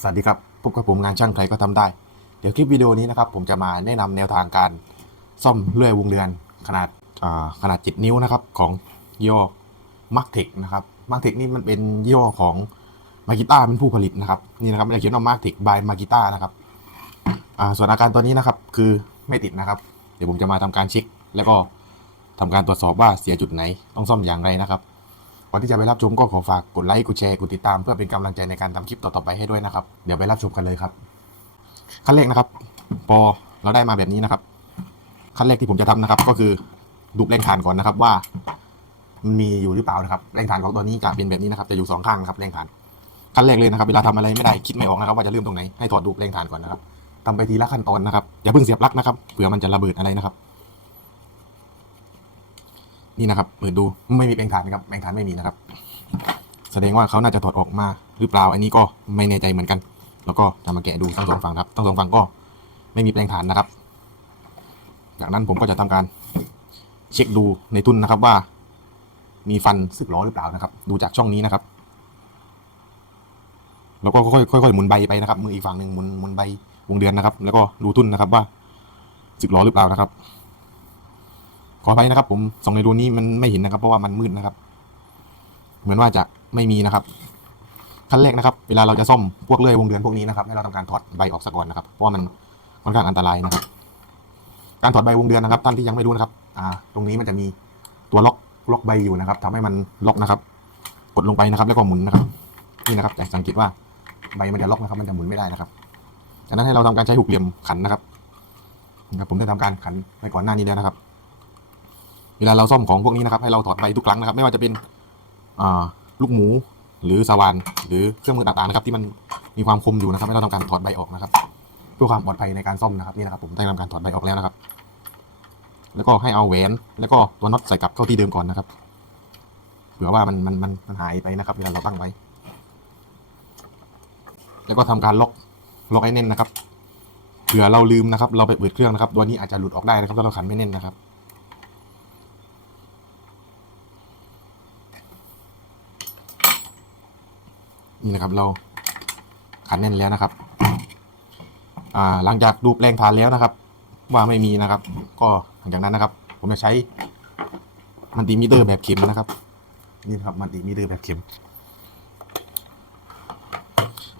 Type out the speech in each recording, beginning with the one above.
สวัสดีครับพบกับผมงานช่างใครก็ทำได้ เดี๋ยวคลิปวิดีโอนี้นะครับผมจะมาแนะนำแนวทางการซ่อมเลื่อยวงเดือนขนาดาขนาด 7 นิ้วนะครับของย่อมาร์กเทคนะครับมาร์กเทคนี่มันเป็นย่อของมากิต้าเป็นผู้ผลิตนะครับนี่นะครับเราเขียนว่ามาร์กเทคบายมากิต้านะครับส่วนอาการตัวนี้นะครับคือไม่ติดนะครับ เดี๋ยวผมจะมาทำการเช็ค แล้วก็ทำการตรวจสอบว่าเสียจุดไหนต้องซ่อมอย่างไรนะครับ ก่อนที่จะไปรับชมก็ขอฝากกดไลค์กดแชร์กดติดตามเพื่อเป็นกำลังใจในการทำคลิปต่อๆไปให้ด้วยนะครับเดี๋ยวไปรับชมกันเลยครับ ขั้นแรกนะครับ พอเราได้มาแบบนี้นะครับ ขั้นแรกที่ผมจะทำนะครับ ก็คือดูแรงฐานก่อนนะครับว่ามันมีอยู่หรือเปล่านะครับแรงฐานของตัวนี้จะเป็นแบบนี้นะครับจะอยู่สองข้างนะครับแรงฐานขั้นแรกเลยนะครับเวลาทำอะไรไม่ได้คิดไม่ออกนะครับ ว่าจะเริ่มตรงไหนให้ถอดดูแรงฐานก่อนนะครับทำไปทีละขั้นตอนนะครับอย่าเพิ่งเสียบปลั๊กนะครับเผื่อมันจะระเบิดอะไรนะครับ นี่นะครับเปิดดูไม่มีแปลงฐานนะครับแปลงฐานไม่มีนะครับ แสดงว่าเขาน่าจะถอดออกมาหรือเปล่าอันนี้ก็ไม่แน่ใจเหมือนกัน แล้วก็จะมาแกะดูทั้งสองฝั่งครับทั้งสองฝั่งก็ไม่มีแปลงฐานนะครับ จากนั้นผมก็จะทำการเช็คดูในทุนนะครับว่า มีฟันสึกล้อหรือเปล่านะครับ ดูจากช่องนี้นะครับแล้วก็ค่อยๆค่อยๆหมุนใบไปนะครับมืออีกฝั่งหนึ่งหมุนหมุนใบวงเดือนนะครับ แล้วก็ดูทุนนะครับว่าสึกล้อหรือเปล่านะครับ ขออภัยนะครับ ผมส่องในรูนี้มันไม่เห็นนะครับ เพราะว่ามันมืดนะครับ เหมือนว่าจะไม่มีนะครับขั้นแรกนะครับ เวลาเราจะซ่อมพวกเลื่อยวงเดือนพวกนี้นะครับให้เราทำการถอดใบออกซะก่อนนะครับ เพราะว่ามันค่อนข้างอันตรายนะครับ การถอดใบวงเดือนนะครับท่านที่ยังไม่รู้นะครับ อ่า ตรงนี้มันจะมีตัวล็อกล็อกใบอยู่นะครับทำให้มันล็อกนะครับ กดลงไปนะครับ แล้วก็หมุนนะครับ นี่นะครับจะสังเกตว่าใบมันจะล็อกนะครับ มันจะหมุนไม่ได้นะครับจากนั้นให้เราทำการใช้หุกเหลี่ยมขันนะครับนะครับ ผมได้ทำการขันไปก่อนหน้านี้แล้วนะครับ เวลาเราซ่อมของพวกนี้นะครับ ให้เราถอดใบทุกครั้งนะครับ ไม่ว่าจะเป็นลูกหมูหรือสว่านหรือเครื่องมือต่างๆนะครับ ที่มันมีความคมอยู่นะครับ ให้เราทำการถอดใบออกนะครับ เพื่อความปลอดภัยในการซ่อมนะครับนี่นะครับ ผมได้ทำการถอดใบออกแล้วนะครับ แล้วก็ให้เอาแหวนแล้วก็ตัวน็อตใส่กลับเข้าที่เดิมก่อนนะครับเผื่อว่ามันมันมันมันหายไปนะครับเวลาเราตั้งไว้ แล้วก็ทำการล็อกล็อกให้แน่นนะครับเผื่อเราลืมนะครับ เราไปเปิดเครื่องนะครับ ตัวนี้อาจจะหลุดออกได้นะครับถ้าเราขันไม่แน่นนะครับ นี่นะครับเราขันแน่นแล้วนะครับ อ่าหลังจากดูแปลงฐานแล้วนะครับ ว่าไม่มีนะครับ ก็หลังจากนั้นนะครับ ผมจะใช้มันติมิเตอร์แบบเข็มนะครับ นี่ครับมันติมิเตอร์แบบเข็ม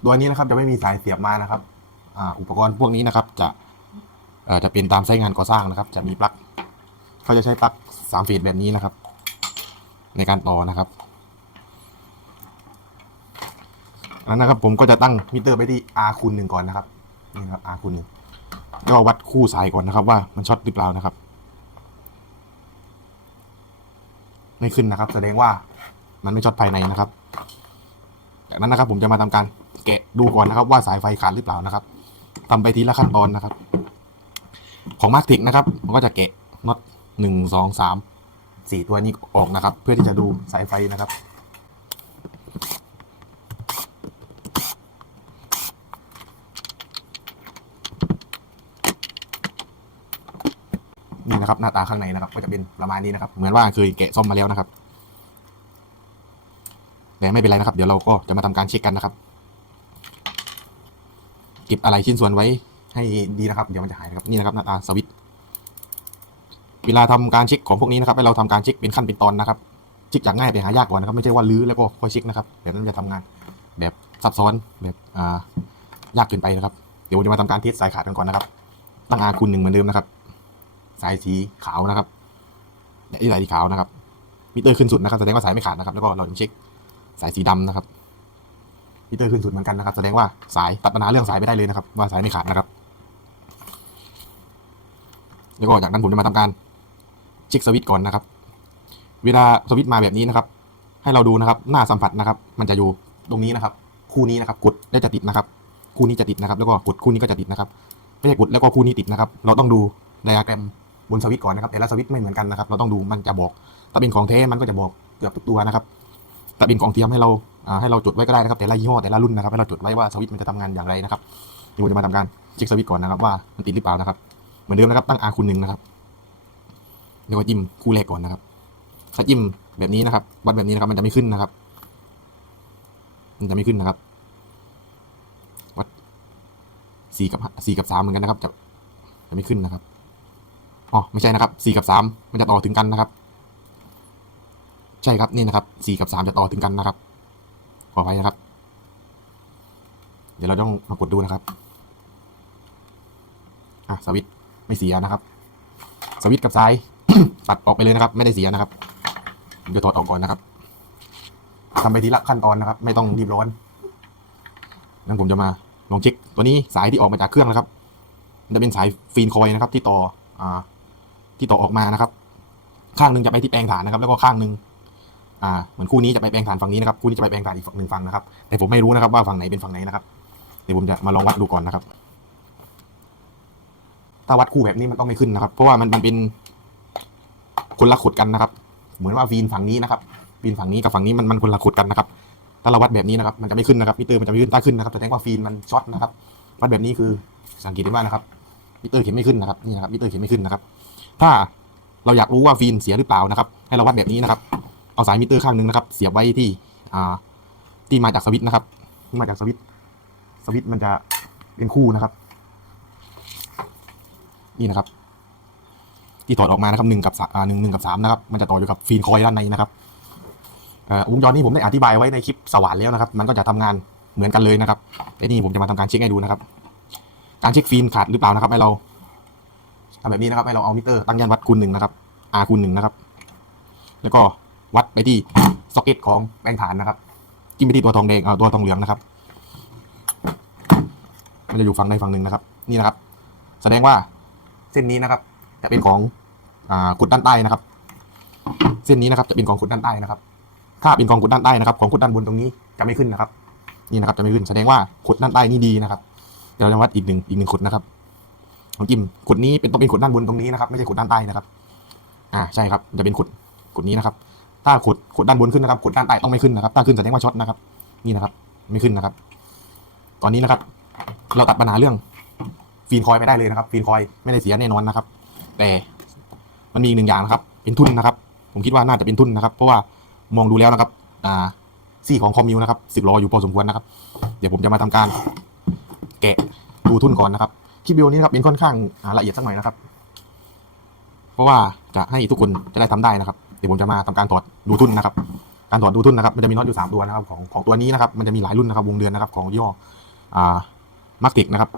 ตัวนี้นะครับจะไม่มีสายเสียบมานะครับอ่าอุปกรณ์พวกนี้นะครับ จะอจะเป็นตามไซต์งานก่อสร้างนะครับ จะมีปลั๊กเขาจะใช้ปลั๊กสามเฟสแบบนี้นะครับ ในการต่อนะครับ อั นนั้นนะครับ ผมก็จะตั้งมิเตอร์ไปที่ R คูณหนึ่งก่อนนะครับนี่ครับ R คูณหนึ่งก็วัดคู่สายก่อนนะครับ ว่ามันช็อตหรือเปล่านะครับ ไม่ขึ้นนะครับ แสดงว่ามันไม่ช็อตภายในนะครับ จากนั้นนะครับ ผมจะมาทำการแกะดูก่อนนะครับ ว่าสายไฟขาดหรือเปล่านะครับทำไปทีละขั้นตอนนะครับ ของมาร์กติกนะครับผมก็จะแกะน็อตหนึ่งสองสามสี่ตัวนี้ออกนะครับ เพื่อที่จะดูสายไฟนะครับ นะครับ หน้าตาข้างในนะครับ ก็จะเป็นประมาณนี้นะครับ เหมือนว่าเคยแกะซ่อมมาแล้วนะครับ แต่ไม่เป็นไรนะครับ เดี๋ยวเราก็จะมาทำการเช็คกันนะครับเก็บอะไรชิ้นส่วนไว้ให้ดีนะครับ เดี๋ยวมันจะหายนะครับ นี่นะครับหน้าตาสวิตเวลาทำการเช็คของพวกนี้นะครับให้เราทำการเช็คเป็นขั้นเป็นตอนนะครับเช็คจากง่ายไปหายากก่อนนะครับ ไม่ใช่ว่าลื้อแล้วก็ค่อยเช็คนะครับเดี๋ยวนั้นจะทำงานแบบซับซ้อนแบบอ่ายากเกินไปนะครับ เดี๋ยวผมจะมาทำการเทสสายขาดกันก่อนนะครับตั้งอาคูณหนึ่งเหมือนเดิมนะครับ สายสีขาวนะครับเนี่ยที่สายสีขาวนะครับ มิเตอร์ขึ้นสุดนะครับแสดงว่าสายไม่ขาดนะครับ แล้วก็เราเช็คสายสีดำนะครับมิเตอร์ขึ้นสุดเหมือนกันนะครับ แสดงว่าสายตัดปัญหาเรื่องสายไม่ได้เลยนะครับ ว่าสายไม่ขาดนะครับ แล้วก็จากนั้นผมจะมาทำการเช็คสวิตช์ก่อนนะครับ เวลาสวิตช์มาแบบนี้นะครับ ให้เราดูนะครับ หน้าสัมผัสนะครับ มันจะอยู่ตรงนี้นะครับ คู่นี้นะครับ กดได้จะติดนะครับ คู่นี้จะติดนะครับ แล้วก็กดคู่นี้ก็จะติดนะครับไม่ใช่กดแล้วก็คู่นี้ติดนะครับ เราต้องดูไดอะแกรม บนสวิตช์ก่อนนะครับแต่ละสวิตช์ไม่เหมือนกันนะครับ เราต้องดูมันจะบอก ถ้าเป็นของแท้มันก็จะบอกเกือบทุกตัวนะครับถ้าเป็นของเทียมให้เราให้เราจดไว้ก็ได้นะครับ แต่ละยี่ห้อแต่ละรุ่นนะครับให้เราจดไว้ว่าสวิตช์มันจะทำงานอย่างไรนะครับเดี๋ยวผมจะมาทำการเช็คสวิตช์ก่อนนะครับว่ามันติดหรือเปล่านะครับ เหมือนเดิมนะครับตั้ง R คูณหนึ่งนะครับเดี๋ยวก็จิ้มคู่แรกก่อนนะครับถ้าจิ้มแบบนี้นะครับ วัดแบบนี้นะครับ มันจะไม่ขึ้นนะครับ มันจะไม่ขึ้นนะครับสี่กับสี่กับสามเหมือนกันนะครับ จะจะไม่ขึ้นนะครับ อ๋อไม่ใช่นะครับสี่กับสามมันจะต่อถึงกันนะครับ ใช่ครับนี่นะครับสี่กับสามจะต่อถึงกันนะครับ ขออภัยนะครับ เดี๋ยวเราต้องมากดดูนะครับอะสวิตไม่เสียนะครับ สวิตกับซ้าย ตัดออกไปเลยนะครับ ไม่ได้เสียนะครับ เดี๋ยวถอดออกก่อนนะครับทำไปทีละขั้นตอนนะครับ ไม่ต้องรีบร้อนงั้นผมจะมาลองเช็คตัวนี้สายที่ออกมาจากเครื่องนะครับ จะเป็นสายฟีนคอยนะครับ ที่ต่ออ่า ที่ต่อออกมานะครับ ข้างหนึ่งจะไปที่แปลงฐานนะครับ แล้วก็ข้างหนึ่งอ่าเหมือนคู่นี้จะไปแปลงฐานฝั่งนี้นะครับคู่นี้จะไปแปลงฐานอีกฝั่งหนึ่งฝั่งนะครับ แต่ผมไม่รู้นะครับว่าฝั่งไหนเป็นฝั่งไหนนะครับเดี๋ยวผมจะมาลองวัดดูก่อนนะครับ ถ้าวัดคู่แบบนี้มันต้องไม่ขึ้นนะครับ เพราะว่ามันมันเป็นคนละขดกันนะครับ เหมือนว่าฟีนฝั่งนี้นะครับฟีนฝั่งนี้กับฝั่งนี้มันมันคนละขดกันนะครับ ถ้าเราวัดแบบนี้นะครับมันจะไม่ขึ้นนะครับมิเตอร์มันจะไม่ขึ้นถ้าขึ้นนะครับแสดงว่าฟีนมันช็อตนะครับวัดแบบนี้คือสังเกตได้ว่านะครับมิเตอร์เข็มไม่ขึ้นนะครับนี่นะครับมิเตอร์เข็มไม่ขึ้นนะครับ ถ้าเราอยากรู้ว่าฟีนเสียหรือเปล่านะครับ ให้เราวัดแบบนี้นะครับ เอาสายมิเตอร์ข้างหนึงนะครับ เสียบไว้ที่อ่าที่มาจากสวิตช์นะครับที่มาจากสวิตช์สวิตช์มันจะเป็นคู่นะครับ นี่นะครับ ที่ถอดออกมานะครับหนึ่งกับสาอ่าหนึ่งหนึ่งกับสามนะครับ มันจะต่ออยู่กับฟีนคอยด้านในนะครับวงจรนี้ผมได้อธิบายไว้ในคลิปสว่านแล้วนะครับ มันก็จะทำงานเหมือนกันเลยนะครับแต่นี่ผมจะมาทำการเช็คให้ดูนะครับ การเช็คฟีนขาดหรือเปล่านะครับให้เรา ทำแบบนี้นะครับให้เราเอามิเตอร์ตั้งยันวัดคูณหนึ่งนะครับ R คูณหนึ่งนะครับ แล้วก็วัดไปที่ซ็อกเก็ตของแปลงฐานนะครับจิ้มไปที่ตัวทองแดงเอาตัวทองเหลืองนะครับ มันจะอยู่ฝั่งใดฝั่งหนึ่งนะครับ นี่นะครับ แสดงว่าเส้นนี้นะครับ จะเป็นของอขุดด้านใต้นะครับ เส้นนี้นะครับจะเป็นของขุดด้านใต้นะครับ ถ้าเป็นของขุดด้านใต้นะครับ ของขุดด้านบนตรงนี้จะไม่ขึ้นนะครับ นี่นะครับจะไม่ขึ้น แสดงว่าขุดด้านใต้นี่ดีนะครับ เดี๋ยวเราจะวัดอีกหนึ่งอีกหนึ่งขุดนะครับ ของจิมขุดนี้เป็นต้องเป็นขุดด้านบนตรงนี้นะครับไม่ใช่ขุดด้านใต้นะครับ อ่าใช่ครับจะเป็นขุดขุดนี้นะครับ ถ้าขุดขุดด้านบนขึ้นนะครับขุดด้านใต้ต้องไม่ขึ้นนะครับ ถ้าขึ้นแสดงว่าช็อตนะครับ นี่นะครับ ไม่ขึ้นนะครับ ตอนนี้นะครับ เราตัดปัญหาเรื่องฟีนคอยไปได้เลยนะครับฟีนคอยไม่ได้เสียแน่นอนนะครับ แต่มันมีอีกหนึ่งอย่างนะครับ เป็นทุนนะครับ ผมคิดว่าน่าจะเป็นทุนนะครับ เพราะว่ามองดูแล้วนะครับ อ่าซี่ของคอมมิวนะครับสึกรออยู่พอสมควรนะครับ เดี๋ยวผมจะมาทำการ แกะดูทุนก่อนนะครับ คลิปวิดีโอนี้นะครับเป็นค่อนข้างละเอียดสักหน่อยนะครับ เพราะว่าจะให้ทุกคนจะได้ทำได้นะครับเดี๋ยวผมจะมาทำการถอดดูทุนนะครับ การถอดดูทุนนะครับ มันจะมีน็อตอยู่สามตัวนะครับของของตัวนี้นะครับ มันจะมีหลายรุ่นนะครับวงเดือนนะครับ ของย่ออ่ามาร์กติกนะครับ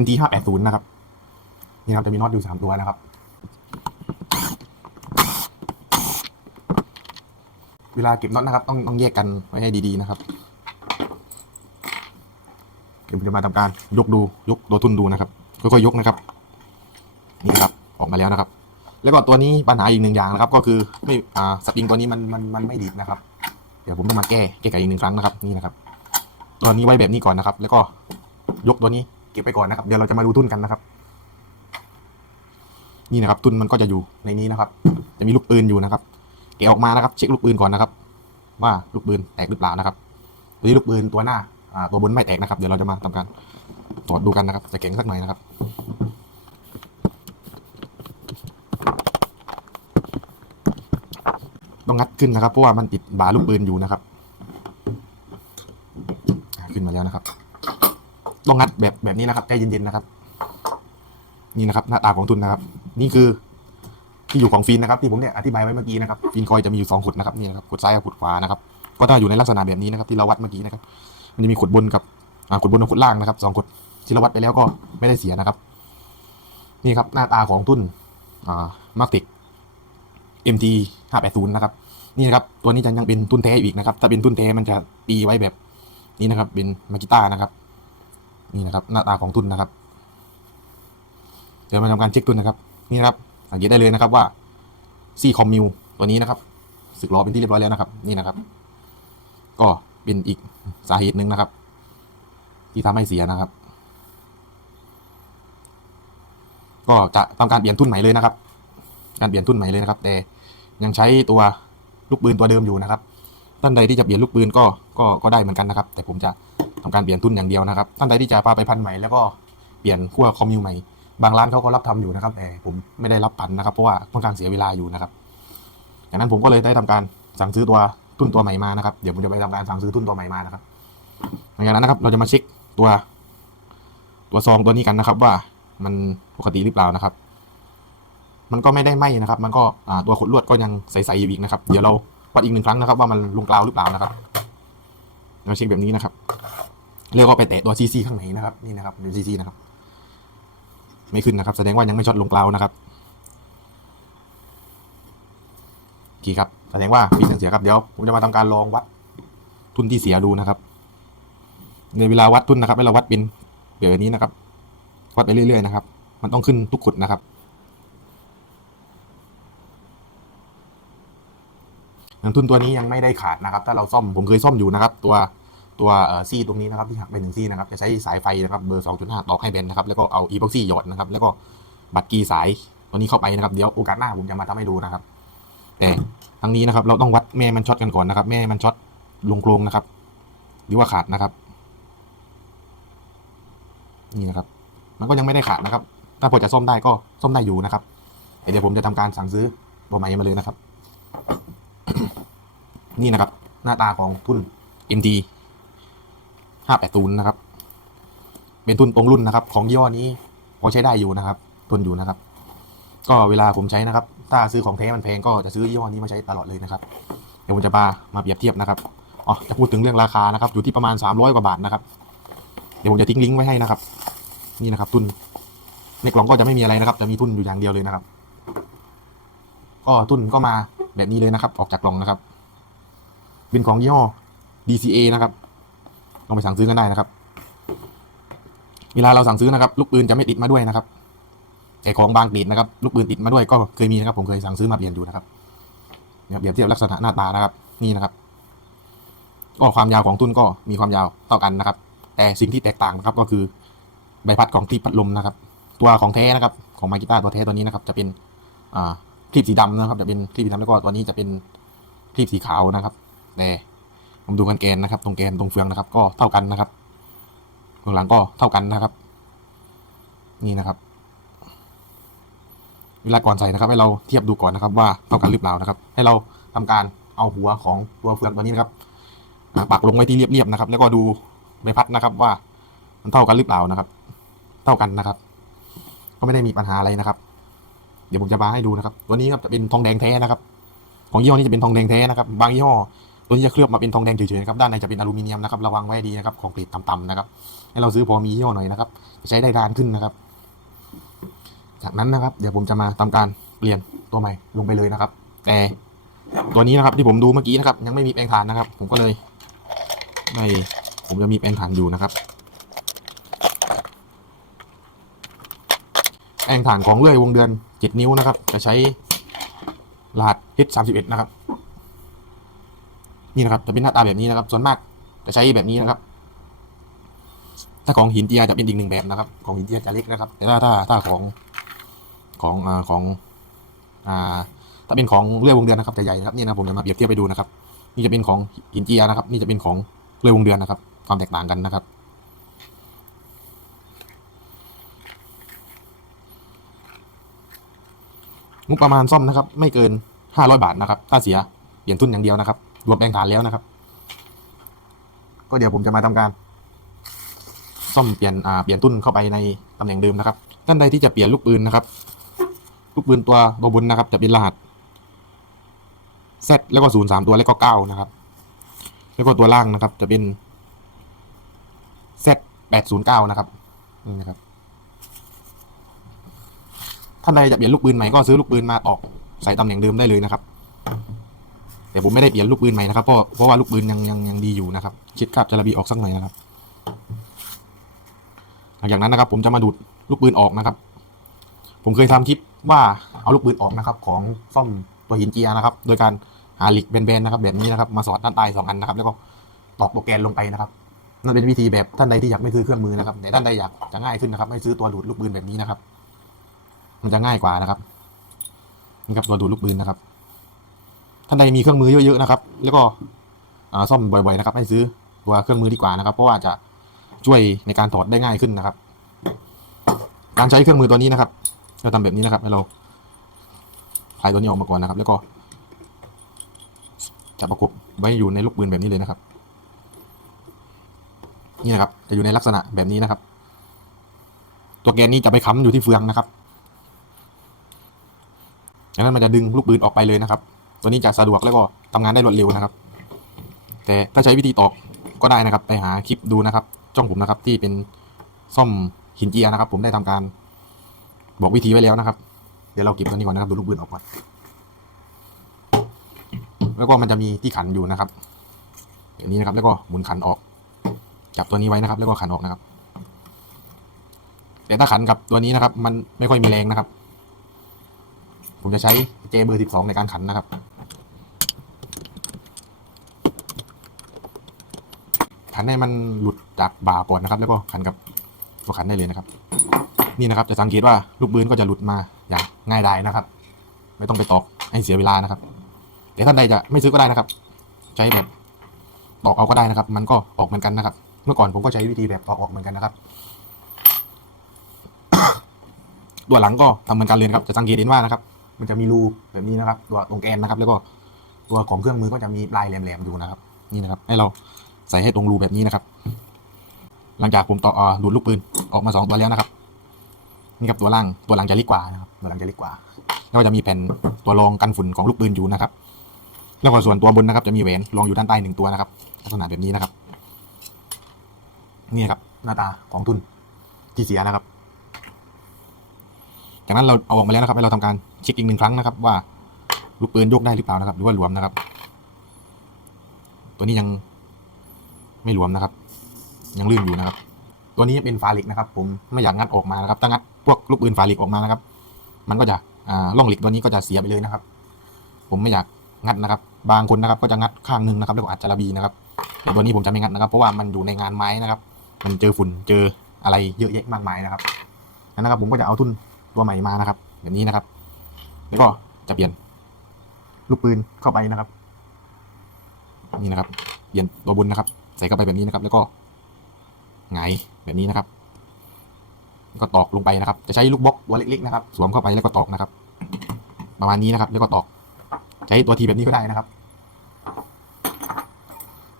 MT ห้าแปดศูนย์นะครับนี่นะครับจะมีน็อตอยู่สามตัวนะครับ เวลาเก็บน็อตนะครับ ต้องต้องแยกกันไว้ให้ดีๆนะครับ เดี๋ยวผมจะมาทำการยกดูยกตัวทุนดูนะครับค่อยๆยกนะครับ นี่ครับออกมาแล้วนะครับ แล้วก็ตัวนี้ปัญหาอีกหนึ่งอย่างนะครับ ก็คือไม่อ่าสปริงตัวนี้มันมันมันไม่ดีดนะครับ เดี๋ยวผมต้องมาแก้แก้ไขอีกหนึ่งครั้งนะครับนี่นะครับตัวนี้ไว้แบบนี้ก่อนนะครับ แล้วก็ยกตัวนี้เก็บไปก่อนนะครับเดี๋ยวเราจะมาดูทุนกันนะครับ นี่นะครับ ทุนมันก็จะอยู่ในนี้นะครับ จะมีลูกปืนอยู่นะครับแกะออกมานะครับ เช็คลูกปืนก่อนนะครับ ว่าลูกปืนแตกหรือเปล่านะครับตัวนี้ลูกปืนตัวหน้า ตัวบนไม่แตกนะครับ เดี๋ยวเราจะมาทำการตรวจดูกันนะครับจะแข็งสักหน่อยนะครับต้องงัดขึ้นนะครับเพราะว่ามันติดบาลูกปืนอยู่นะครับ ขึ้นมาแล้วนะครับ ต้องงัดแบบแบบนี้นะครับใจเย็นๆนะครับ นี่นะครับ หน้าตาของทุนนะครับ นี่คือที่อยู่ของฟีนนะครับ ที่ผมเนี่ยอธิบายไว้เมื่อกี้นะครับฟีนคอยจะมีอยู่สองขุดนะครับนี่นะครับขุดซ้ายกับขุดขวานะครับ ก็ถ้าอยู่ในลักษณะแบบนี้นะครับ ที่เราวัดเมื่อกี้นะครับ มันจะมีขุดบนกับอ่าขุดบนกับขุดล่างนะครับสองขุดที่เราวัดไปแล้วก็ไม่ได้เสียนะครับ นี่ครับหน้าตาของทุนอ่ามาร์ติก MT ห้าแปดศูนะครับ นี่นะครับ ตัวนี้จะยังเป็นทุนแท้อีกนะครับ ถ้าเป็นทุนแท้มันจะตีไว้แบบนี้นะครับ เป็นมากิต้านะครับ นี่นะครับ หน้าตาของทุนนะครับ เดี๋ยวมาทำการเช็คทุนนะครับ นี่นะครับ สังเกตได้เลยนะครับว่าซีคอมมิวตัวนี้นะครับสึกล้อเป็นที่เรียบร้อยแล้วนะครับ นี่นะครับ ก็ เป็นอีกสาเหตุหนึ่งนะครับ ที่ทำให้เสียนะครับ ก็จะทำการเปลี่ยนทุ่นใหม่เลยนะครับ การเปลี่ยนทุ่นใหม่เลยนะครับ แต่ยังใช้ตัวลูกปืนตัวเดิมอยู่นะครับท่านใดที่จะเปลี่ยนลูกปืนก็ก็ก็ได้เหมือนกันนะครับ แต่ผมจะทำการเปลี่ยนทุนอย่างเดียวนะครับท่านใดที่จะพาไปพันใหม่แล้วก็เปลี่ยนขั้วคอมมิวใหม่บางร้านเขาก็รับทำอยู่นะครับ แต่ผมไม่ได้รับพันนะครับเพราะว่าค่อนข้างเสียเวลาอยู่นะครับดังนั้นผมก็เลยได้ทำการสั่งซื้อตัว ทุนตัวใหม่มานะครับเดี๋ยวผมจะไปทำการสั่งซื้อทุนตัวใหม่มานะครับหลังจากนั้นนะครับ เราจะมาเช็คตัว ตัวซองตัวนี้กันนะครับ ว่ามันปกติหรือเปล่านะครับ มันก็ไม่ได้ไหมนะครับ มันก็ตัวขดลวดก็ยังใสๆอยู่อีกนะครับ เดี๋ยวเราวัดอีกหนึ่งครั้งนะครับ ว่ามันลงกลาวหรือเปล่านะครับเราเช็คแบบนี้นะครับเรียกว่าไปแตะตัวซีซีข้างในนะครับนี่นะครับดูซีซีนะครับ ไม่ขึ้นนะครับ แสดงว่ายังไม่ช็อตลงกลาวนะครับโอ เคครับ แสดงว่ามีเสียครับ เดี๋ยวผมจะมาทำการลองวัดทุนที่เสียดูนะครับ ในเวลาวัดทุนนะครับให้เราวัดเป็นแบบนี้นะครับ วัดไปเรื่อยๆนะครับ มันต้องขึ้นทุกขุดนะครับทุนตัวนี้ยังไม่ได้ขาดนะครับ ถ้าเราซ่อมผมเคยซ่อมอยู่นะครับ ตัวตัวซี่ตรงนี้นะครับที่หักไปหนึ่งซี่นะครับ จะใช้สายไฟนะครับเบอร์2.5ตอกให้แบนนะครับ แล้วก็เอาอีพ็อกซี่หยอดนะครับ แล้วก็บัตรกีสายตัวนี้เข้าไปนะครับ เดี๋ยวโอกาสหน้าผมจะมาทำให้ดูนะครับ แต่ทั้งนี้นะครับ เราต้องวัดแม่มันช็อตกันก่อนนะครับ แม่มันช็อตลงโครงนะครับ หรือว่าขาดนะครับ นี่นะครับ มันก็ยังไม่ได้ขาดนะครับ ถ้าพอจะซ่อมได้ก็ซ่อมได้อยู่นะครับเดี๋ยวผมจะทำการสั่งซื้อตัวใหม่มาเลยนะครับ นี่นะครับ หน้าตาของทุน MT 580นะครับ เป็นทุนตรงรุ่นนะครับ ของยี่ห้อนี้พอใช้ได้อยู่นะครับ ทนอยู่นะครับ ก็เวลาผมใช้นะครับ ถ้าซื้อของแท้มันแพงก็จะซื้อยี่ห้อนี้มาใช้ตลอดเลยนะครับ เดี๋ยวผมจะมามาเปรียบเทียบนะครับ อ๋อ จะพูดถึงเรื่องราคานะครับ อยู่ที่ประมาณ 300 กว่าบาทนะครับ เดี๋ยวผมจะทิ้งลิงก์ไว้ให้นะครับ นี่นะครับ ทุนในกล่องก็จะไม่มีอะไรนะครับ จะมีทุนอยู่อย่างเดียวเลยนะครับ ก็ทุนก็มาแบบนี้เลยนะครับ ออกจากกล่องนะครับ เป็นของยี่ห้อ DCA นะครับ ลองไปสั่งซื้อกันได้นะครับ เวลาเราสั่งซื้อนะครับ ลูกปืนจะไม่ติดมาด้วยนะครับ แต่ของบางติดนะครับลูกปืนติดมาด้วยก็เคยมีนะครับผมเคยสั่งซื้อมาเปลี่ยนอยู่นะครับเนี่ยเปรียบเทียบลักษณะหน้าตานะครับนี่นะครับก็ความยาวของตุ้นก็มีความยาวเท่ากันนะครับ แต่สิ่งที่แตกต่างนะครับก็คือใบพัดของคลิปพัดลมนะครับ ตัวของแท้นะครับของมากิต้าตัวแท้ตัวนี้นะครับ จะเป็นอ่าคลิปสีดำนะครับ จะเป็นคลิปสีดำแล้วก็ตัวนี้จะเป็นคลิปสีขาวนะครับแต่ผมดูกันแกนนะครับ ตรงแกนตรงเฟืองนะครับ ก็เท่ากันนะครับข้างหลังก็เท่ากันนะครับ นี่นะครับ เวลาก่อนใส่นะครับ ให้เราเทียบดูก่อนนะครับ ว่าเท่ากันหรือเปล่านะครับ ให้เราทำการเอาหัวของตัวเฟืองตัวนี้นะครับปักลงไว้ที่เรียบๆนะครับ แล้วก็ดูใบพัดนะครับว่ามันเท่ากันหรือเปล่านะครับ เท่ากันนะครับ ก็ไม่ได้มีปัญหาอะไรนะครับ เดี๋ยวผมจะมาให้ดูนะครับตัวนี้ครับจะเป็นทองแดงแท้นะครับ ของยี่ห้อนี้จะเป็นทองแดงแท้นะครับ บางยี่ห้อตัวนี้จะเคลือบมาเป็นทองแดงเฉยๆนะครับด้านในจะเป็นอลูมิเนียมนะครับระวังไว้ดีนะครับของเกรดต่ำๆนะครับให้เราซื้อพอมียี่ห้อหน่อยนะครับจะใช้ได้นานขึ้นนะครับ จากนั้นนะครับ เดี๋ยวผมจะมาทำการเปลี่ยนตัวใหม่ลงไปเลยนะครับ แต่ตัวนี้นะครับที่ผมดูเมื่อกี้นะครับ ยังไม่มีแปลงฐานนะครับ ผมก็เลยไม่ผมจะมีแปลงฐานอยู่นะครับแปลงฐานของเลื่อยวงเดือนเจ็ดนิ้วนะครับ จะใช้รหัส H31 นะครับ นี่นะครับจะเป็นหน้าตาแบบนี้นะครับ ส่วนมากจะใช้แบบนี้นะครับ ถ้าของหินเจียจะเป็นอีกหนึ่งแบบนะครับ ของหินเจียจะเล็กนะครับ แต่ถ้าถ้าถ้าของ ของอ่าของอ่าถ้าเป็นของเลื่อยวงเดือนนะครับจะใหญ่นะครับนี่นะผมจะมาเปรียบเทียบไปดูนะครับ นี่จะเป็นของหินเจียนะครับ นี่จะเป็นของเลื่อยวงเดือนนะครับ ความแตกต่างกันนะครับงบประมาณซ่อมนะครับ ไม่เกินห้าร้อยบาทนะครับ ถ้าเสียเปลี่ยนทุนอย่างเดียวนะครับ รวมแปลงฐานแล้วนะครับ ก็เดี๋ยวผมจะมาทำการ ซ่อมเปลี่ยนอ่าเปลี่ยนตุ้นเข้าไปในตำแหน่งเดิมนะครับท่านใดที่จะเปลี่ยนลูกปืนนะครับ ลูกปืนตัวตัวบนนะครับ จะเป็นรหัส Z แล้วก็ศูนย์สามตัวแล้วก็เก้านะครับ แล้วก็ตัวล่างนะครับ จะเป็น Z แปดศูนย์เก้านะครับนี่นะครับท่านใดจะเปลี่ยนลูกปืนใหม่ก็ซื้อลูกปืนมาออกใส่ตำแหน่งเดิมได้เลยนะครับ แต่ผมไม่ได้เปลี่ยนลูกปืนใหม่นะครับเพราะเพราะว่าลูกปืนยังยังยังดีอยู่นะครับคิดคาบจาระบีออกสักหน่อยนะครับหลังจากนั้นนะครับ ผมจะมาดูดลูกปืนออกนะครับ ผมเคยทำคลิปว่าเอาลูกปืนออกนะครับ ของซ่อมตัวหินเจียนะครับ โดยการหาหล็กแบนๆนะครับ แบบนี้นะครับมาสอดด้านใต้สองอันนะครับ แล้วก็ตอกโปรแกรมลงไปนะครับนั่นเป็นวิธีแบบท่านใดที่อยากไม่ซื้อเครื่องมือนะครับแต่ท่านใดอยากจะง่ายขึ้นนะครับ ให้ซื้อตัวดูดลูกปืนแบบนี้นะครับ มันจะง่ายกว่านะครับนี่ครับตัวดูดลูกปืนนะครับ ท่านใดมีเครื่องมือเยอะๆนะครับ แล้วก็ซ่อมบ่อยๆนะครับ ให้ซื้อตัวเครื่องมือดีกว่านะครับ เพราะว่าจะช่วยในการถอดได้ง่ายขึ้นนะครับ การใช้เครื่องมือตัวนี้นะครับ เราทำแบบนี้นะครับให้เราคลายตัวนี้ออกมาก่อนนะครับ แล้วก็จะประกบไว้อยู่ในลูกปืนแบบนี้เลยนะครับ นี่นะครับ จะอยู่ในลักษณะแบบนี้นะครับ ตัวแกนนี้จะไปค้ำอยู่ที่เฟืองนะครับดังนั้นมันจะดึงลูกปืนออกไปเลยนะครับ ตัวนี้จะสะดวกแล้วก็ทำงานได้รวดเร็วนะครับ แต่ถ้าใช้วิธีตอกก็ได้นะครับ ไปหาคลิปดูนะครับช่องผมนะครับที่เป็นซ่อมหินเจียนะครับ ผมได้ทำการ บอกวิธีไว้แล้วนะครับ เดี๋ยวเราเก็บตัวนี้ก่อนนะครับดูลูกปืนออกก่อนแล้วก็มันจะมีที่ขันอยู่นะครับอย่างนี้นะครับ แล้วก็หมุนขันออก จับตัวนี้ไว้นะครับ แล้วก็ขันออกนะครับ แต่ถ้าขันกับตัวนี้นะครับ มันไม่ค่อยมีแรงนะครับ ผมจะใช้เจเบอร์สิบสองในการขันนะครับขันให้มันหลุดจากบ่าก่อนนะครับ แล้วก็ขันกับตัวขันได้เลยนะครับ นี่นะครับจะสังเกตว่าลูกปืนก็จะหลุดมาอย่างง่ายดายนะครับ ไม่ต้องไปตอกให้เสียเวลานะครับแต่ท่านใดจะไม่ซื้อก็ได้นะครับ ใช้แบบตอกเอาก็ได้นะครับ มันก็ออกเหมือนกันนะครับ เมื่อก่อนผมก็ใช้วิธีแบบตอกออกเหมือนกันนะครับ ตัวหลังก็ทำเหมือนกันเลยนครับจะสังเกตเห็นว่านะครับ มันจะมีรูแบบนี้นะครับ ตัวตรงแกนนะครับ แล้วก็ตัวของเครื่องมือก็จะมีปลายแหลมๆอยู่นะครับ นี่นะครับ ให้เราใส่ให้ตรงรูแบบนี้นะครับ หลังจากผมต่ออ่าดูดลูกปืนออกมาสองตัวแล้วนะครับ นี่ครับตัวล่างตัวหลังจะเล็กกว่านะครับตัวหลังจะเล็กกว่า แล้วก็จะมีแผ่นตัวรองกันฝุ่นของลูกปืนอยู่นะครับ แล้วก็ส่วนตัวบนนะครับ จะมีแหวนรองอยู่ด้านใต้หนึ่งตัวนะครับลักษณะแบบนี้นะครับ นี่ครับ หน้าตาของทุนที่เสียนะครับ จากนั้นเราเอาออกมาแล้วนะครับ ให้เราทำการเช็คอีกหนึ่งครั้งนะครับ ว่าลูกปืนโยกได้หรือเปล่านะครับ หรือว่าหลวมนะครับ ตัวนี้ยังไม่หลวมนะครับ ยังลื่นอยู่นะครับ ตัวนี้เป็นฝาเหล็กนะครับ ผมไม่อยากงัดออกมานะครับถ้างัด พวกลูกปืนฝาเหล็กออกมานะครับ มันก็จะล่องเหล็กตัวนี้ก็จะเสียไปเลยนะครับ ผมไม่อยากงัดนะครับ บางคนนะครับก็จะงัดข้างนึงนะครับแล้วก็อัดจาระบีนะครับแต่ตัวนี้ผมจะไม่งัดนะครับ เพราะว่ามันอยู่ในงานไม้นะครับ มันเจอฝุ่นเจออะไรเยอะแยะมากมายนะครับงั้นนะครับ ผมก็จะเอาทุนตัวใหม่มานะครับแบบนี้นะครับแล้วก็จะเปลี่ยนลูกปืนเข้าไปนะครับ นี่นะครับ เปลี่ยนตัวบนนะครับ ใส่เข้าไปแบบนี้นะครับ แล้วก็หงแบบนี้นะครับ ก็ตอกลงไปนะครับ จะใช้ลูกบล็อกตัวเล็กๆนะครับ สวมเข้าไปแล้วก็ตอกนะครับ ประมาณนี้นะครับ แล้วก็ตอก ใช้ตัวทีแบบนี้ก็ได้นะครับ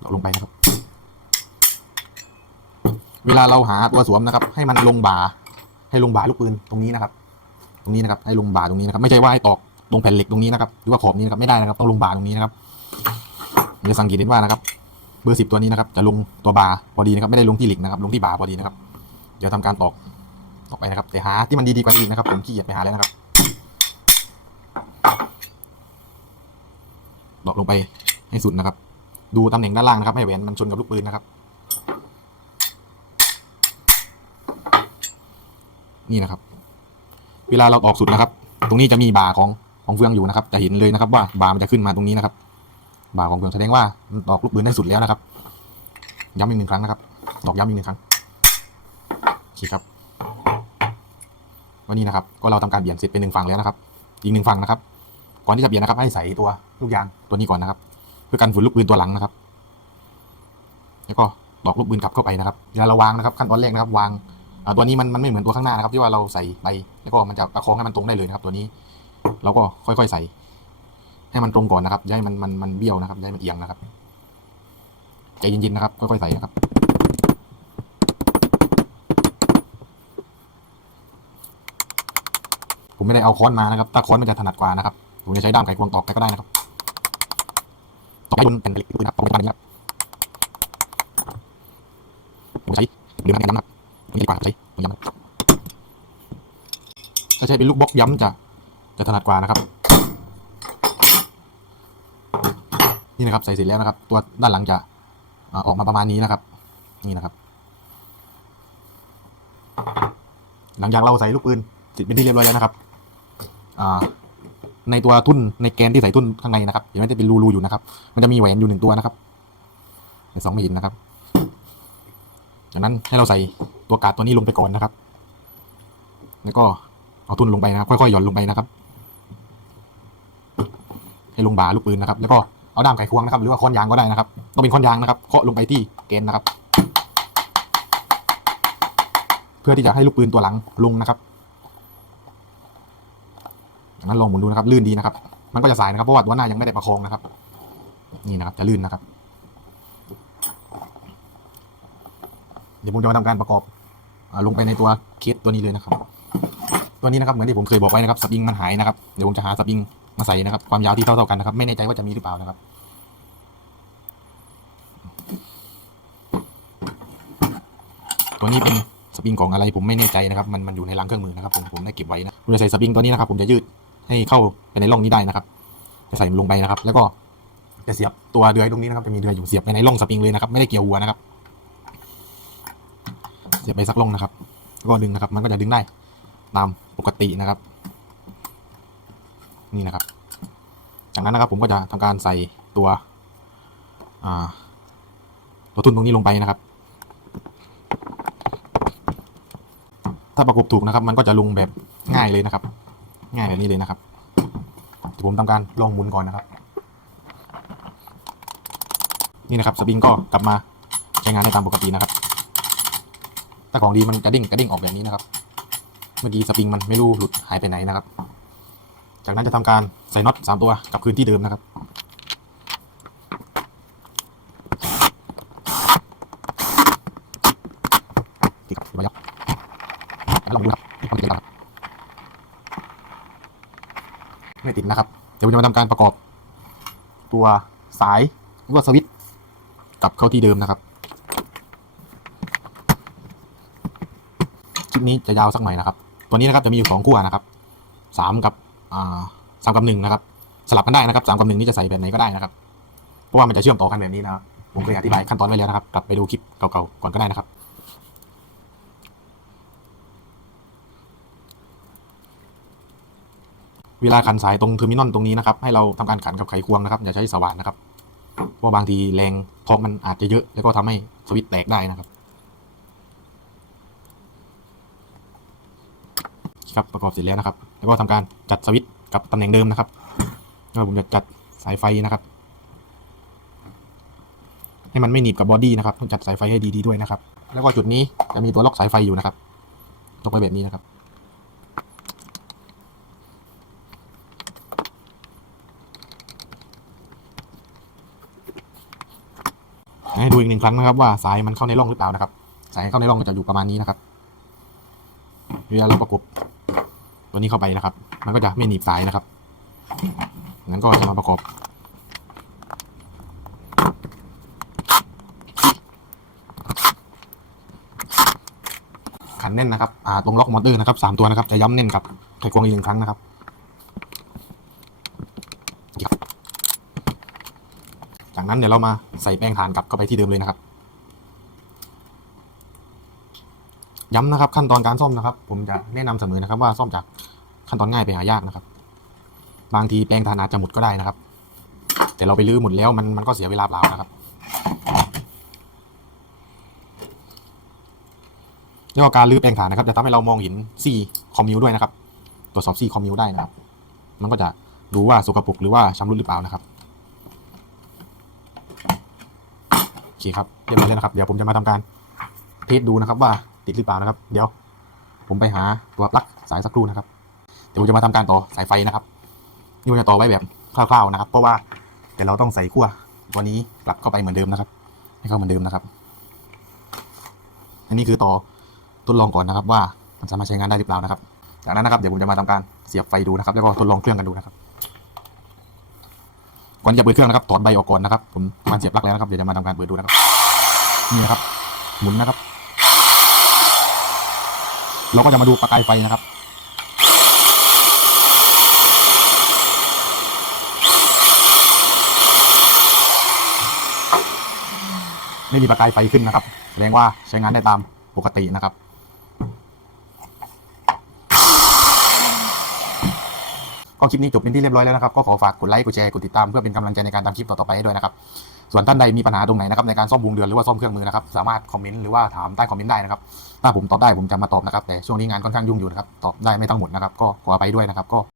ตอกลงไปนะครับ เวลาเราหาตัวสวมนะครับ ให้มันลงบ่า ให้ลงบ่าลูกปืนตรงนี้นะครับ ตรงนี้นะครับ ให้ลงบ่าตรงนี้นะครับ ไม่ใช่ว่าให้ตอกตรงแผ่นเหล็กตรงนี้นะครับ หรือว่าขอบนี้นะครับ ไม่ได้นะครับ ต้องลงบ่าตรงนี้นะครับเดี๋ยวสังเกตเห็นว่านะครับ เบอร์สิบตัวนี้นะครับ จะลงตัวบาร์พอดีนะครับ ไม่ได้ลงที่เหล็กนะครับ ลงที่บาร์พอดีนะครับ เดี๋ยวทำการตอก ตอกไปนะครับแต่หาที่มันดีๆกว่านี้อีกนะครับ ผมขี้เกียจไปหาแล้วนะครับตอกลงไปให้สุดนะครับ ดูตำแหน่งด้านล่างนะครับ ให้แหวนมันชนกับลูกปืนนะครับ นี่นะครับ เวลาเราตอกสุดนะครับ ตรงนี้จะมีบาของของเฟืองอยู่นะครับ จะเห็นเลยนะครับ ว่าบามันจะขึ้นมาตรงนี้นะครับบาของเฟืองแสดงว่ามันตอกลูกปืนได้สุดแล้วนะครับ ย้ำอีกหนึ่งครั้งนะครับตอกย้ำอีกหนึ่งครั้งโอเคครับ วันนี้นะครับ ก็เราทำการเปลี่ยนเสร็จเป็นหนึ่งฝั่งแล้วนะครับ อีกหนึ่งฝั่งนะครับ ก่อนที่จะเปลี่ยนนะครับ ให้ใส่ตัวลูกยางตัวนี้ก่อนนะครับ เพื่อกันฝุ่นลูกปืนตัวหลังนะครับ แล้วก็ตอกลูกปืนกลับเข้าไปนะครับเวลาเราวางนะครับ ขั้นตอนแรกนะครับ วางตัวนี้มันมันไม่เหมือนตัวข้างหน้านะครับ ที่ว่าเราใส่ไปแล้วก็มันจะประคองให้มันตรงได้เลยนะครับ ตัวนี้ เราก็ค่อยๆใส่ ให้มันตรงก่อนนะครับอย่าให้มันมันมันเบี้ยวนะครับอย่าให้มันเอียงนะครับใจเย็นๆนะครับ ค่อยๆใส่นะครับ ผมไม่ได้เอาค้อนมานะครับ ถ้าค้อนมันจะถนัดกว่านะครับ ผมจะใช้ด้ามไขควงตอกไปก็ได้นะครับตอกให้บนเป็นเหล็กปืนนะครับตอกไปประมาณนี้ครับผมใช้หรือมันน้ำหนักตรงนี้ดีกว่าใช้ตรงนี้นะครับถ้าใช้เป็นลูกบล็อกย้ำจะจะถนัดกว่านะครับ นี่นะครับใส่เสร็จแล้วนะครับ ตัวด้านหลังจะออกมาประมาณนี้นะครับ นี่นะครับ หลังจากเราใส่ลูกปืนเสร็จเป็นที่เรียบร้อยแล้วนะครับ ในตัวทุ่นในแกนที่ใส่ทุ่นข้างในนะครับเห็นไหมจะเป็นรูๆอยู่นะครับ มันจะมีแหวนอยู่หนึ่งตัวนะครับในสองม่เห็นนะครับจากนั้นให้เราใส่ตัวกาดตัวนี้ลงไปก่อนนะครับ แล้วก็เอาทุ่นลงไปนะครับ ค่อยๆหย่อนลงไปนะครับ ให้ลงบ่าลูกปืนนะครับ แล้วก็เอาด้ามไขควงนะครับ หรือว่าค้อนยางก็ได้นะครับ ต้องเป็นค้อนยางนะครับ เคาะลงไปที่แกนนะครับ เพื่อที่จะให้ลูกปืนตัวหลังลงนะครับ นั้นลองหมุนดูนะครับลื่นดีนะครับ มันก็จะสายนะครับเพราะว่าตัวหน้ายังไม่ได้ประคองนะครับ นี่นะครับจะลื่นนะครับ เดี๋ยวผมจะมาทำการประกอบอลงไปในตัวเคสตัวนี้เลยนะครับ ตัวนี้นะครับเหมือนที่ผมเคยบอกไว้นะครับสปริงมันหายนะครับเดี๋ยวผมจะหาสปริงมาใส่นะครับ ความยาวที่เท่าๆกันนะครับ ไม่แน่ใจว่าจะมีหรือเปล่านะครับตัวนี้เป็นสปริงของอะไรผมไม่แน่ใจนะครับ มันมันอยู่ในรังเครื่องมือนะครับผมผมได้เก็บไว้นะผมจะใส่สปริงตัวนี้นะครับผมจะยืด ให้เข้าไปในร่องนี้ได้นะครับจะใส่ลงไปนะครับ แล้วก็จะเสียบตัวเดือยตรงนี้นะครับจะมีเดือยอยู่เสียบไปในร่องสปริงเลยนะครับ ไม่ได้เกี่ยวหัวนะครับ เสียบไปสักร่องนะครับแล้วก็ดึงนะครับ มันก็จะดึงได้ตามปกตินะครับ นี่นะครับ จากนั้นนะครับผมก็จะทำการใส่ตัวตัวทุนตรงนี้ลงไปนะครับ ถ้าประกบถูกนะครับ มันก็จะลงแบบง่ายเลยนะครับ ง่ายแบบนี้เลยนะครับเดี๋ยวผมทำการลองหมุนก่อนนะครับ นี่นะครับสปริงก็กลับมาใช้งานได้ตามปกตินะครับถ้าของดีมันจะดิ่งกระดิ่งออกแบบนี้นะครับ เมื่อกี้สปริงมันไม่รู้หลุดหายไปไหนนะครับ จากนั้นจะทำการใส่น็อตสามตัวกลับคืนที่เดิมนะครับ ติดมายับแล้วลองดูครับที่ความติดนะครับไม่ติดนะครับ เดี๋ยวผมจะมาทำการประกอบ ตัวสายหรือว่าสวิตช์กลับเข้าที่เดิมนะครับ คลิปนี้จะยาวสักหน่อยนะครับ ตัวนี้นะครับจะมีอยู่สองขั้วนะครับสามกับสามกับหนึ่งนะครับ สลับกันได้นะครับสามกับหนึ่งนี่จะใส่แบบไหนก็ได้นะครับ เพราะว่ามันจะเชื่อมต่อกันแบบนี้นะครับ ผมเคยอธิบายขั้นตอนไว้แล้วนะครับ กลับไปดูคลิปเก่าๆก่อนก็ได้นะครับ เวลาขันสายตรงเทอร์มินอลตรงนี้นะครับให้เราทำการขันกับไขควงนะครับอย่าใช้สว่านนะครับเพราะบางทีแรงทอร์กมันอาจจะเยอะ แล้วก็ทำให้สวิตช์แตกได้นะครับ ครับประกอบเสร็จแล้วนะครับ แล้วก็ทำการจัดสวิตช์กับตำแหน่งเดิมนะครับแล้วผมจะจัดสายไฟนะครับ ให้มันไม่หนีบกับบอดี้นะครับต้องจัดสายไฟให้ดีๆด้วยนะครับ แล้วก็จุดนี้จะมีตัวล็อกสายไฟอยู่นะครับล็อกไว้แบบนี้นะครับ ให้ดูอีกหนึ่งครั้งนะครับว่าสายมันเข้าในร่องหรือเปล่านะครับ สายเข้าในร่องก็จะอยู่ประมาณนี้นะครับเวลาเราประกบตัวนี้เข้าไปนะครับ มันก็จะไม่หนีบสายนะครับงั้นก็จะมาประกอบขันแน่นนะครับ อ่า ตรงล็อกมอเตอร์นะครับสามตัวนะครับ จะย้ำแน่นกับไขควงอีกหนึ่งครั้งนะครับ จากนั้นเดี๋ยวเรามาใส่แป้งฐานกลับเข้าไปที่เดิมเลยนะครับ ย้ำนะครับ ขั้นตอนการซ่อมนะครับ ผมจะแนะนำเสมอนะครับ ว่าซ่อมจากขั้นตอนง่ายไปหายากนะครับ บางทีแป้งฐานอาจจะหมดก็ได้นะครับ แต่เราไปลื้อหมดแล้วมันมันก็เสียเวลาเปล่านะครับแล้วก็การลื้อแปลงฐานนะครับจะทำให้เรามองเห็นซี่คอมมิวด้วยนะครับ ตรวจสอบซี่คอมมิวได้นะครับ มันก็จะรู้ว่าสกปรกหรือว่าชำรุดหรือเปล่านะครับ โอ เคครับเรียบร้อยแล้วนะครับ เดี๋ยวผมจะมาทำการเทสดูนะครับว่าติดหรือเปล่านะครับ เดี๋ยว ผมไปหาตัวปลั๊กสายสักครู่นะครับ เดี๋ยวผมจะมาทำการต่อสายไฟนะครับ นี่ผมจะต่อไว้แบบคร่าวๆนะครับ เพราะว่าเดี๋ยวเราต้องใส่ขั้วตัวนี้กลับเข้าไปเหมือนเดิมนะครับ ให้เข้าเหมือนเดิมนะครับ อันนี้คือต่อทดลองก่อนนะครับ ว่ามันสามารถใช้งานได้หรือเปล่านะครับ จากนั้นนะครับเดี๋ยวผมจะมาทำการเสียบไฟดูนะครับ แล้วก็ทดลองเครื่องกันดูนะครับ ก่อนจะเปิดเครื่องนะครับถอดใบออกก่อนนะครับผมมันเสียบปลั๊กแล้วนะครับเดี๋ยวจะมาทำการเปิดดูนะครับนี่นะครับ หมุนนะครับ เราก็จะมาดูประกายไฟนะครับไม่มีประกายไฟขึ้นนะครับแสดงว่าใช้งานได้ตามปกตินะครับ ก็คลิปนี้จบเป็นที่เรียบร้อยแล้วนะครับ ก็ขอฝากกดไลค์ กดแชร์ กดติดตามเพื่อเป็นกำลังใจในการทำคลิปต่อๆไปให้ด้วยนะครับ ส่วนท่านใดมีปัญหาตรงไหนนะครับในการซ่อมวงเดือนหรือว่าซ่อมเครื่องมือนะครับสามารถคอมเมนต์หรือว่าถามใต้คอมเมนต์ได้นะครับ ถ้าผมตอบได้ผมจะมาตอบนะครับแต่ช่วงนี้งานค่อนข้างยุ่งอยู่นะครับตอบได้ไม่ทั้งหมดนะครับก็ขออภัยด้วยนะครับก็